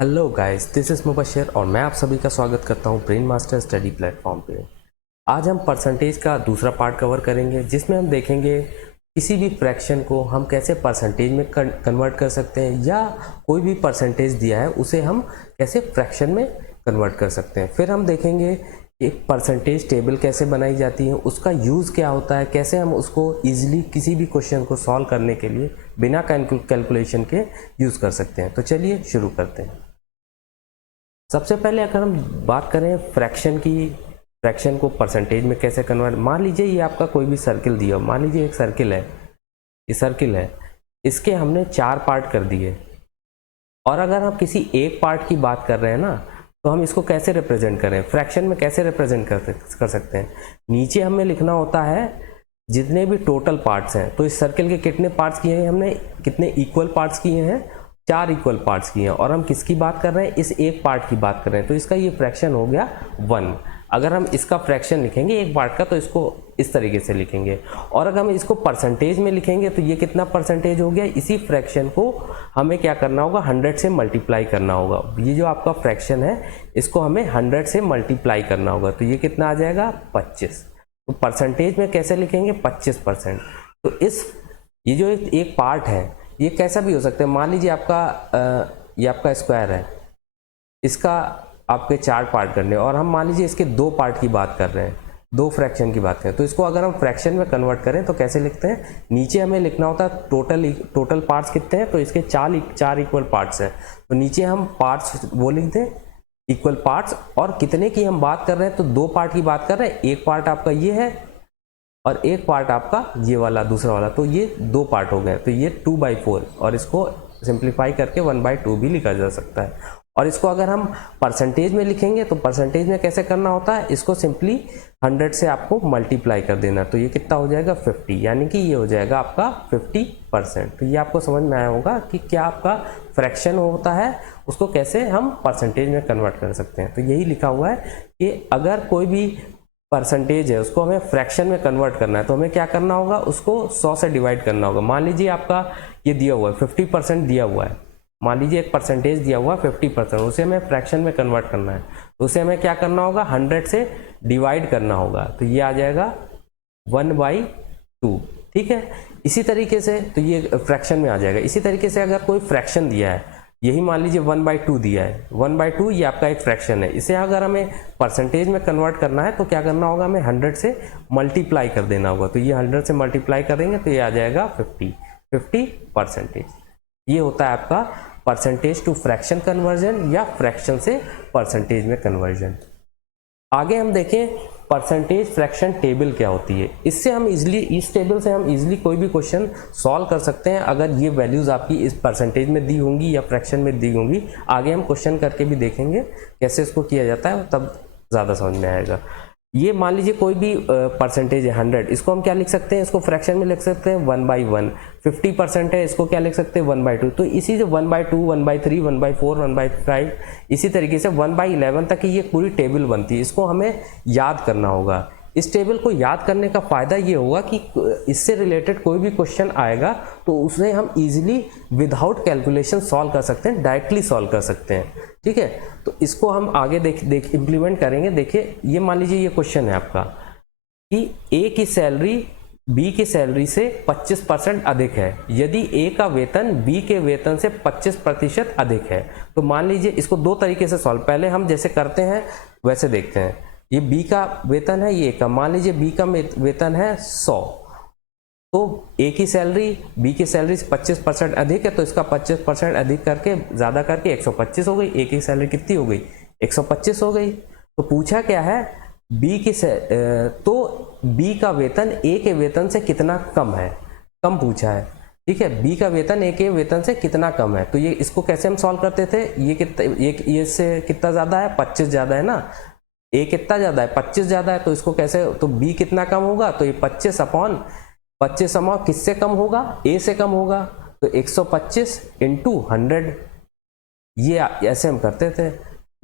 Hello guys, this is Mubashar और मैं आप सभी का स्वागत करता हूं ब्रेन मास्टर स्टडी प्लेटफॉर्म पे। आज हम परसेंटेज का दूसरा पार्ट कवर करेंगे जिसमें हम देखेंगे किसी भी फ्रैक्शन को हम कैसे परसेंटेज में कन्वर्ट कर सकते हैं या कोई भी परसेंटेज दिया है उसे हम कैसे फ्रैक्शन में कन्वर्ट कर सकते हैं। फिर हम देखेंगे एक परसेंटेज टेबल कैसे बनाई जाती है, उसका यूज़ क्या होता है, कैसे हम उसको ईजिली किसी भी क्वेश्चन को सॉल्व करने के लिए बिना कैलकुलेशन के यूज़ कर सकते हैं। तो चलिए शुरू करते हैं। सबसे पहले अगर हम बात करें फ्रैक्शन को परसेंटेज में कैसे कन्वर्ट, मान लीजिए ये आपका कोई भी सर्किल दिया हो। मान लीजिए एक सर्किल है, ये सर्किल है, इसके हमने 4 पार्ट कर दिए और अगर हम किसी एक पार्ट की बात कर रहे हैं ना, तो हम इसको कैसे रिप्रेजेंट करें, फ्रैक्शन में कैसे रिप्रेजेंट कर सकते हैं। नीचे हमें लिखना होता है जितने भी टोटल पार्ट्स हैं। तो इस सर्किल के कितने पार्ट्स किए हैं हमने, कितने इक्वल पार्ट्स किए हैं, 4 इक्वल पार्ट्स किए हैं। और हम किसकी बात कर रहे हैं, इस एक पार्ट की बात कर रहे हैं, तो इसका ये फ्रैक्शन हो गया 1। अगर हम इसका फ्रैक्शन लिखेंगे एक पार्ट का तो इसको इस तरीके से लिखेंगे। और अगर हम इसको परसेंटेज में लिखेंगे तो ये कितना परसेंटेज हो गया, इसी फ्रैक्शन को हमें क्या करना होगा, 100 से मल्टीप्लाई करना होगा। ये जो आपका फ्रैक्शन है इसको हमें 100 से मल्टीप्लाई करना होगा, तो ये कितना आ जाएगा 25। तो परसेंटेज में कैसे लिखेंगे 25%। तो ये जो एक पार्ट है ये कैसा भी हो सकता है। मान लीजिए ये आपका स्क्वायर है, इसका आपके 4 पार्ट करने और हम मान लीजिए इसके 2 पार्ट की बात कर रहे हैं, 2 फ्रैक्शन की बात करें, तो इसको अगर हम फ्रैक्शन में कन्वर्ट करें तो कैसे लिखते हैं, नीचे हमें लिखना होता है टोटल पार्ट्स कितने हैं, तो इसके 4 इक्वल पार्ट्स हैं, तो नीचे हम पार्ट्स वो लिख दें इक्वल पार्ट्स। और कितने की हम बात कर रहे हैं, तो 2 पार्ट की बात कर रहे हैं। एक पार्ट आपका ये है और एक पार्ट आपका ये वाला दूसरा वाला, तो ये 2 पार्ट हो गए, तो ये 2/4 और इसको सिंप्लीफाई करके 1/2 भी लिखा जा सकता है। और इसको अगर हम परसेंटेज में लिखेंगे तो परसेंटेज में कैसे करना होता है, इसको सिंपली 100 से आपको मल्टीप्लाई कर देना, तो ये कितना हो जाएगा 50, यानी कि ये हो जाएगा आपका 50%। तो ये आपको समझ में आया होगा कि क्या आपका फ्रैक्शन होता है उसको कैसे हम परसेंटेज में कन्वर्ट कर सकते हैं। तो यही लिखा हुआ है कि अगर कोई भी परसेंटेज है उसको हमें फ्रैक्शन में कन्वर्ट करना है तो हमें क्या करना होगा, उसको 100 से डिवाइड करना होगा। मान लीजिए आपका ये दिया हुआ है 50% दिया हुआ है, मान लीजिए एक परसेंटेज दिया हुआ है 50%, उसे हमें फ्रैक्शन में कन्वर्ट करना है तो उसे हमें क्या करना होगा, 100 से डिवाइड करना होगा, तो ये आ जाएगा 1/2। ठीक है, इसी तरीके से तो ये फ्रैक्शन में आ जाएगा। इसी तरीके से अगर कोई फ्रैक्शन दिया है, यही मान लीजिए 1/2 दिया है, 1/2 ये आपका एक फ्रैक्शन है, इसे अगर हमें परसेंटेज में कन्वर्ट करना है तो क्या करना होगा, हमें 100 से मल्टीप्लाई कर देना होगा, तो ये 100 से मल्टीप्लाई करेंगे तो ये आ जाएगा 50%। ये होता है आपका परसेंटेज टू फ्रैक्शन कन्वर्जन या फ्रैक्शन से परसेंटेज में कन्वर्जन। आगे हम देखें परसेंटेज फ्रैक्शन टेबल क्या होती है। इससे हम इस टेबल से हम इजीली कोई भी क्वेश्चन सॉल्व कर सकते हैं अगर ये वैल्यूज आपकी इस परसेंटेज में दी होंगी या फ्रैक्शन में दी होंगी। आगे हम क्वेश्चन करके भी देखेंगे कैसे इसको किया जाता है, तब ज़्यादा समझ में आएगा। ये मान लीजिए कोई भी परसेंटेज है 100, इसको हम क्या लिख सकते हैं, इसको फ्रैक्शन में लिख सकते हैं 1/1। 50% है, इसको क्या लिख सकते हैं 1/2। तो इसी से 1/2, 1/3, 1/4, 1/5, इसी तरीके से 1/11 तक ये पूरी टेबल बनती है। इसको हमें याद करना होगा। इस टेबल को याद करने का फ़ायदा ये होगा कि इससे रिलेटेड कोई भी क्वेश्चन आएगा तो उसे हम इजीली विदाउट कैलकुलेशन सॉल्व कर सकते हैं, डायरेक्टली सॉल्व कर सकते हैं। ठीक है, तो इसको हम आगे देख इम्प्लीमेंट करेंगे। देखिए, ये मान लीजिए ये क्वेश्चन है आपका कि ए की सैलरी बी की सैलरी से 25% अधिक है यदि ए का वेतन बी के वेतन से 25% अधिक है। तो मान लीजिए इसको 2 तरीके से सॉल्व, पहले हम जैसे करते हैं वैसे देखते हैं। ये बी का वेतन है, ये ए का, मान लीजिए बी का वेतन है 100, तो ए की सैलरी बी की सैलरी से 25% अधिक है, तो इसका 25% अधिक करके ज़्यादा करके 125 हो गई। ए की सैलरी कितनी हो गई, 125 हो गई। तो पूछा क्या है, तो बी का वेतन ए के वेतन से कितना कम है, कम पूछा है। ठीक है, बी का वेतन ए के वेतन से कितना कम है, तो ये इसको कैसे हम सॉल्व करते थे, ये इससे कितना ज़्यादा है, 25 ज़्यादा है ना, ए कितना ज़्यादा है, 25 ज़्यादा है, तो इसको कैसे, तो बी कितना कम होगा, तो ये 25 अमाउंट किससे कम होगा, ए से कम होगा, तो 125 × 100, ये ऐसे हम करते थे,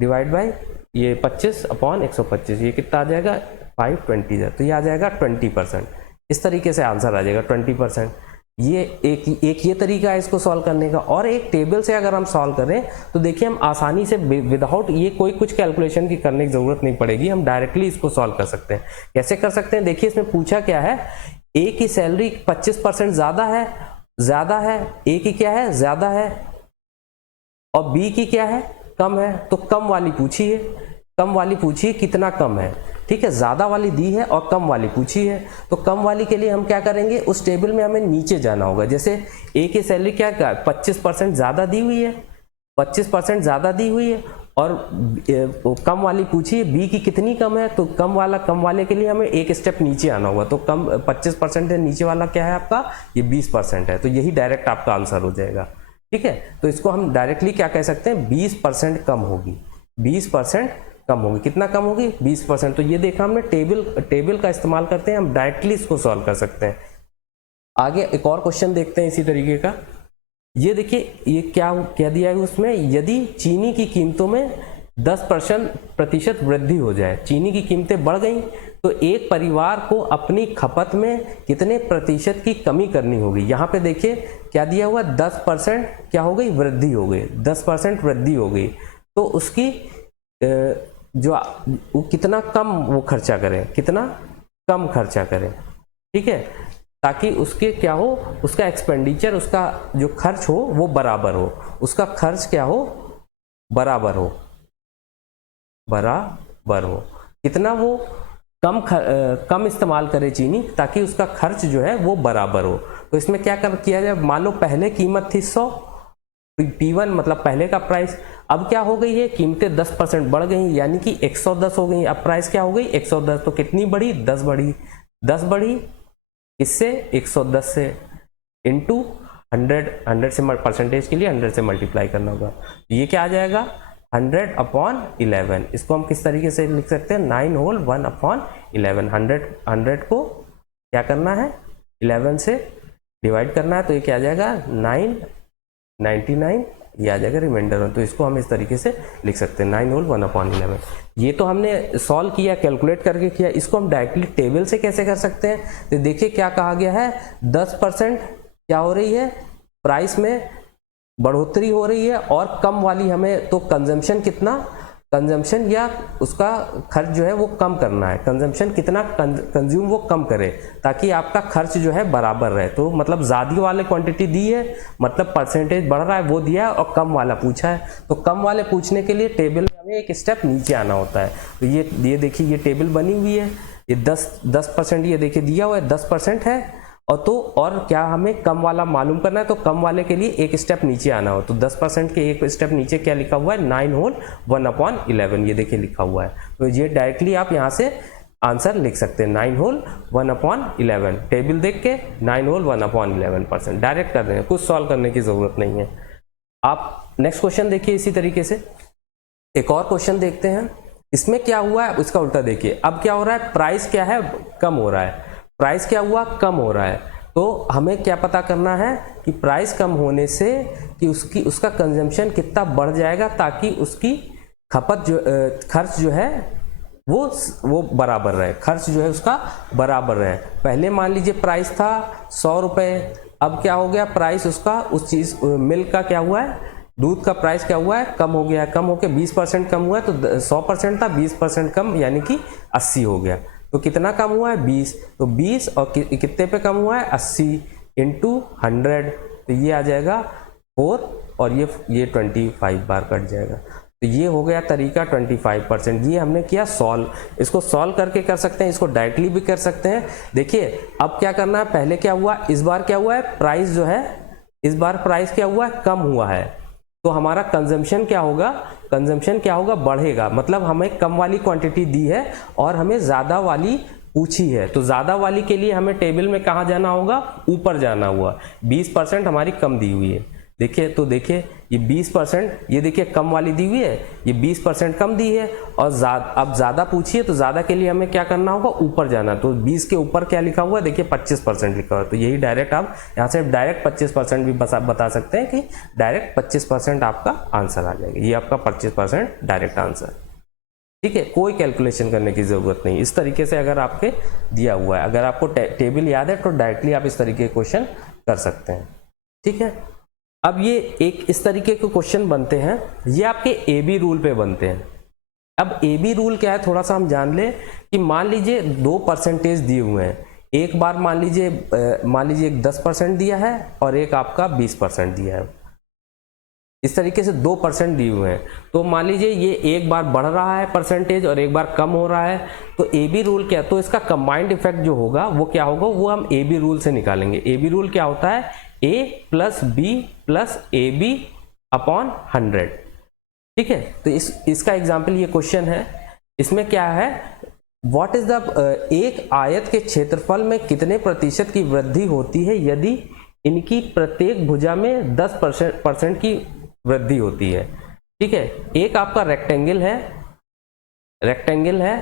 डिवाइड बाय ये 25/125, ये कितना आ जाएगा 520, तो ये आ जाएगा 20%। इस तरीके से आंसर आ जाएगा 20%। ये एक ये तरीका है इसको सॉल्व करने का। और एक टेबल से अगर हम सॉल्व करें तो देखिए हम आसानी से विदाउट ये कोई कुछ कैलकुलेशन की करने की जरूरत नहीं पड़ेगी, हम डायरेक्टली इसको सॉल्व कर सकते हैं। कैसे कर सकते हैं, देखिए इसमें पूछा क्या है, ए की सैलरी 25% ज्यादा है, ए की क्या है ज्यादा है और बी की क्या है कम है। तो कम वाली पूछिए कितना कम है, ठीक है, ज्यादा वाली दी है और कम वाली पूछी है। तो कम वाली के लिए हम क्या करेंगे, उस टेबल में हमें नीचे जाना होगा। जैसे ए की सैलरी क्या 25% ज्यादा दी हुई है, 25% ज्यादा दी हुई है और कम वाली पूछी है बी की कितनी कम है। तो कम वाले के लिए हमें एक स्टेप नीचे आना होगा। तो कम 25% है, नीचे वाला क्या है आपका, ये 20% है। तो यही डायरेक्ट आपका आंसर हो जाएगा, ठीक है। तो इसको हम डायरेक्टली क्या कह सकते हैं, 20% कम होगी, 20% कम होगी। कितना कम होगी, 20%। तो ये देखा हमने, टेबल का इस्तेमाल करते हैं हम डायरेक्टली इसको सॉल्व कर सकते हैं। आगे एक और क्वेश्चन देखते हैं इसी तरीके का। ये देखिए ये क्या दिया है उसमें, यदि चीनी की कीमतों में 10% वृद्धि हो जाए, चीनी की कीमतें बढ़ गई तो एक परिवार को अपनी खपत में कितने प्रतिशत की कमी करनी होगी। यहाँ पे देखिए क्या दिया हुआ, 10% क्या हो गई, वृद्धि हो गई, 10% वृद्धि हो गई। तो उसकी जो वो कितना कम वो खर्चा करें, कितना कम खर्चा करें, ठीक है, ताकि उसके क्या हो, उसका एक्सपेंडिचर, उसका जो खर्च हो वो बराबर हो, उसका खर्च क्या हो, बराबर हो। कितना वो कम इस्तेमाल करे चीनी ताकि उसका खर्च जो है वो बराबर हो। तो इसमें क्या किया जाए, मान लो पहले कीमत थी 100, P1 मतलब पहले का प्राइस, अब क्या हो गई है, कीमतें 10% बढ़ गई, यानी कि 110 हो गई। अब प्राइस क्या हो गई, 110। तो कितनी बढ़ी, 10 बढ़ी इससे 110 से इंटू 100 से परसेंटेज के लिए 100 से मल्टीप्लाई करना होगा। ये क्या आ जाएगा, 100/11। इसको हम किस तरीके से लिख सकते हैं, 9 होल 1/11। 100 को क्या करना है, 11 से डिवाइड करना है। तो ये क्या आ जाएगा, 999, ये आ जाएगा रिमाइंडर में। तो इसको हम इस तरीके से लिख सकते हैं, 9 होल 1/11। ये तो हमने सॉल्व किया, कैलकुलेट करके किया। इसको हम डायरेक्टली टेबल से कैसे कर सकते हैं, तो देखिए क्या कहा गया है, 10% क्या हो रही है, प्राइस में बढ़ोतरी हो रही है और कम वाली हमें, तो कंजम्पशन कितना, कंजम्पशन या उसका खर्च जो है वो कम करना है, कंजम्पशन कितना कंज्यूम वो कम करे ताकि आपका खर्च जो है बराबर रहे। तो मतलब ज़्यादा वाले क्वांटिटी दी है, मतलब परसेंटेज बढ़ रहा है वो दिया है, और कम वाला पूछा है। तो कम वाले पूछने के लिए टेबल में हमें एक स्टेप नीचे आना होता है। तो ये देखिए ये टेबल बनी हुई है, ये 10% ये देखिए दिया हुआ है, 10% है। और क्या हमें कम वाला मालूम करना है, तो कम वाले के लिए एक स्टेप नीचे आना हो। तो 10% के एक स्टेप नीचे क्या लिखा हुआ है, 9 होल 1/11, ये देखिए लिखा हुआ है। तो ये डायरेक्टली आप यहाँ से आंसर लिख सकते हैं, 9 होल 1/11। टेबल देख के 9 होल 1/11% डायरेक्ट कर देंगे, कुछ सॉल्व करने की जरूरत नहीं है। आप नेक्स्ट क्वेश्चन देखिए इसी तरीके से। एक और क्वेश्चन देखते हैं, इसमें क्या हुआ है उसका उल्टा देखिए। अब क्या हो रहा है, प्राइस क्या है, कम हो रहा है, प्राइस क्या हुआ, कम हो रहा है। तो हमें क्या पता करना है कि प्राइस कम होने से कि उसका कंजम्पशन कितना बढ़ जाएगा ताकि उसकी खर्च जो है वो बराबर रहे, खर्च जो है उसका बराबर रहे। पहले मान लीजिए प्राइस था 100 रुपये, अब क्या हो गया, प्राइस उसका उस चीज़ मिल्क का क्या हुआ है, दूध का प्राइस क्या हुआ है, कम हो गया है, कम होकर 20% कम हुआ है। तो 100% था, 20% कम यानी कि 80 हो गया। तो कितना कम हुआ है, 20। तो 20 और कितने पे कम हुआ है, 80 इंटू 100। तो ये आ जाएगा 4 और ये 25 बार कट जाएगा। तो ये हो गया तरीका 25%। ये हमने किया सॉल्व। इसको सॉल्व करके कर सकते हैं, इसको डायरेक्टली भी कर सकते हैं। देखिए अब क्या करना है, पहले क्या हुआ, इस बार क्या हुआ है, प्राइस जो है, इस बार प्राइस क्या हुआ है, कम हुआ है। तो हमारा कंजम्पशन क्या होगा, बढ़ेगा। मतलब हमें कम वाली क्वांटिटी दी है और हमें ज़्यादा वाली पूछी है। तो ज़्यादा वाली के लिए हमें टेबल में कहाँ जाना होगा, ऊपर जाना हुआ। 20% हमारी कम दी हुई है, देखिए। तो देखिए ये 20%, ये देखिए कम वाली दी हुई है, ये 20% कम दी है। और अब ज़्यादा पूछिए, तो ज़्यादा के लिए हमें क्या करना होगा, ऊपर जाना। तो 20 के ऊपर क्या लिखा हुआ है, देखिए 25% लिखा हुआ है। तो यही डायरेक्ट आप यहाँ से डायरेक्ट 25% भी बता सकते हैं कि डायरेक्ट 25% आपका आंसर आ जाएगा। ये आपका 25% डायरेक्ट आंसर, ठीक है, कोई कैलकुलेशन करने की जरूरत नहीं। इस तरीके से अगर आपके दिया हुआ है, अगर आपको टेबल याद है तो डायरेक्टली आप इस तरीके के क्वेश्चन कर सकते हैं। ठीक है, अब ये एक इस तरीके के क्वेश्चन बनते हैं, ये आपके ए बी रूल पे बनते हैं। अब ए बी रूल क्या है थोड़ा सा हम जान लें कि मान लीजिए 2% दिए हुए हैं, एक बार मान लीजिए एक 10% दिया है और एक आपका 20% दिया है, इस तरीके से 2% दिए हुए हैं। तो मान लीजिए ये एक बार बढ़ रहा है परसेंटेज और एक बार कम हो रहा है, तो ए बी रूल क्या, तो इसका कंबाइंड इफेक्ट जो होगा वो क्या होगा, वो हम ए बी रूल से निकालेंगे। ए बी रूल क्या होता है, A plus B plus A B upon 100। ठीक है, तो इसका एग्जाम्पल ये क्वेश्चन है, इसमें क्या है, व्हाट इज द एक आयत के क्षेत्रफल में कितने प्रतिशत की वृद्धि होती है यदि इनकी प्रत्येक भुजा में 10% की वृद्धि होती है। ठीक है, एक आपका रेक्टेंगल है,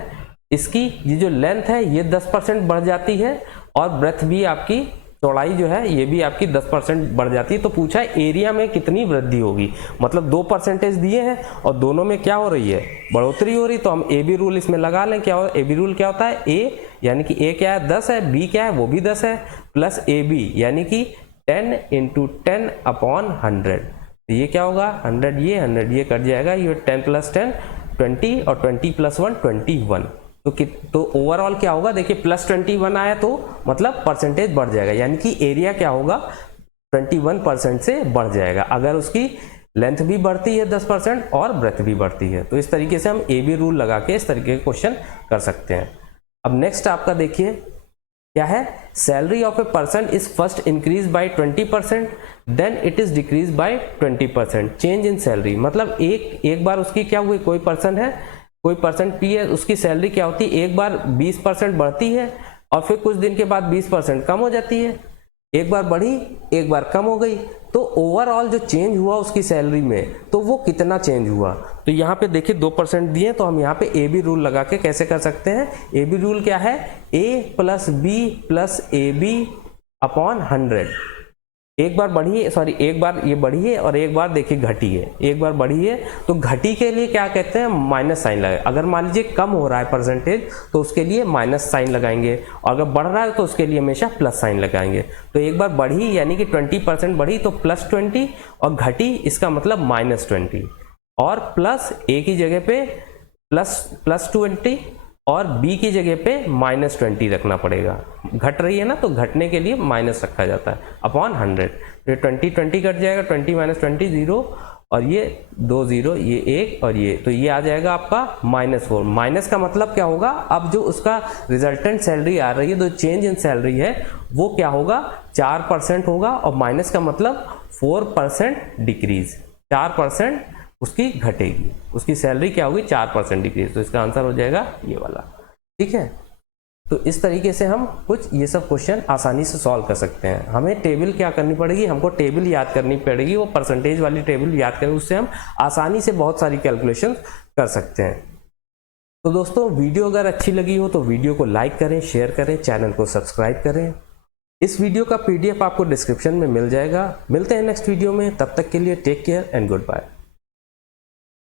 इसकी ये जो लेंथ है ये 10% बढ़ जाती है और ब्रेथ भी आपकी चौड़ाई जो है ये भी आपकी 10% बढ़ जाती है। तो पूछा है एरिया में कितनी वृद्धि होगी, मतलब 2% दिए हैं और दोनों में क्या हो रही है, बढ़ोतरी हो रही। तो हम ए बी रूल इसमें लगा लें। क्या ए बी रूल क्या होता है, ए यानी कि ए क्या है 10 है, बी क्या है वो भी 10 है, प्लस ए बी यानी कि 10 × 10 अपॉन 100। ये क्या होगा, 100 ये कट जाएगा, ये 10 + 10 20 और 20 + 1 21। तो ओवरऑल क्या होगा, देखिए +21 आया तो मतलब परसेंटेज बढ़ जाएगा, यानी कि एरिया क्या होगा 21% से बढ़ जाएगा अगर उसकी लेंथ भी बढ़ती है 10% और ब्रेथ भी बढ़ती है। तो इस तरीके से हम ए बी रूल लगा के इस तरीके के क्वेश्चन कर सकते हैं। अब नेक्स्ट आपका देखिए क्या है, salary of a person is first increase by 20%, then it is decrease by 20%। Change in salary मतलब एक बार उसकी क्या हुई, कोई पर्सन है, कोई पर्सन पी है, उसकी सैलरी क्या होती है, एक बार 20% बढ़ती है और फिर कुछ दिन के बाद 20% कम हो जाती है, एक बार बढ़ी एक बार कम हो गई। तो ओवरऑल जो चेंज हुआ उसकी सैलरी में, तो वो कितना चेंज हुआ। तो यहाँ पे देखिए 2% दिए, तो हम यहाँ पे ए बी रूल लगा के कैसे कर सकते हैं। ए बी रूल क्या है, A plus B plus A B upon 100। एक बार बढ़ी है, सॉरी एक बार ये बढ़ी है और एक बार देखिए घटी है, एक बार बढ़ी है तो घटी के लिए क्या कहते हैं, माइनस साइन लगाए। अगर मान लीजिए कम हो रहा है परसेंटेज तो उसके लिए माइनस साइन लगाएंगे, और अगर बढ़ रहा है तो उसके लिए हमेशा प्लस साइन लगाएंगे। तो एक बार बढ़ी यानी कि 20% बढ़ी तो +20 और घटी इसका मतलब -20 और प्लस ए की जगह पे +20 और बी की जगह पे -20 रखना पड़ेगा। घट रही है ना तो घटने के लिए माइनस रखा जाता है अपॉन 100। तो 20 कट जाएगा, 20 - 20 0 और ये 2 0, ये 1 और ये, तो ये आ जाएगा आपका -4। माइनस का मतलब क्या होगा, अब जो उसका रिजल्टेंट सैलरी आ रही है, जो चेंज इन सैलरी है वो क्या होगा 4% होगा, और माइनस का मतलब 4% डिक्रीज, 4% उसकी घटेगी, उसकी सैलरी क्या होगी 4% डिक्रीज। तो इसका आंसर हो जाएगा ये वाला। ठीक है, तो इस तरीके से हम कुछ ये सब क्वेश्चन आसानी से सॉल्व कर सकते हैं। हमें टेबल क्या करनी पड़ेगी, हमको टेबल याद करनी पड़ेगी, वो परसेंटेज वाली टेबल याद करें, उससे हम आसानी से बहुत सारी कैलकुलेशन कर सकते हैं। तो दोस्तों वीडियो अगर अच्छी लगी हो तो वीडियो को लाइक करें, शेयर करें, चैनल को सब्सक्राइब करें। इस वीडियो का PDF आपको डिस्क्रिप्शन में मिल जाएगा। मिलते हैं नेक्स्ट वीडियो में, तब तक के लिए take care and good bye.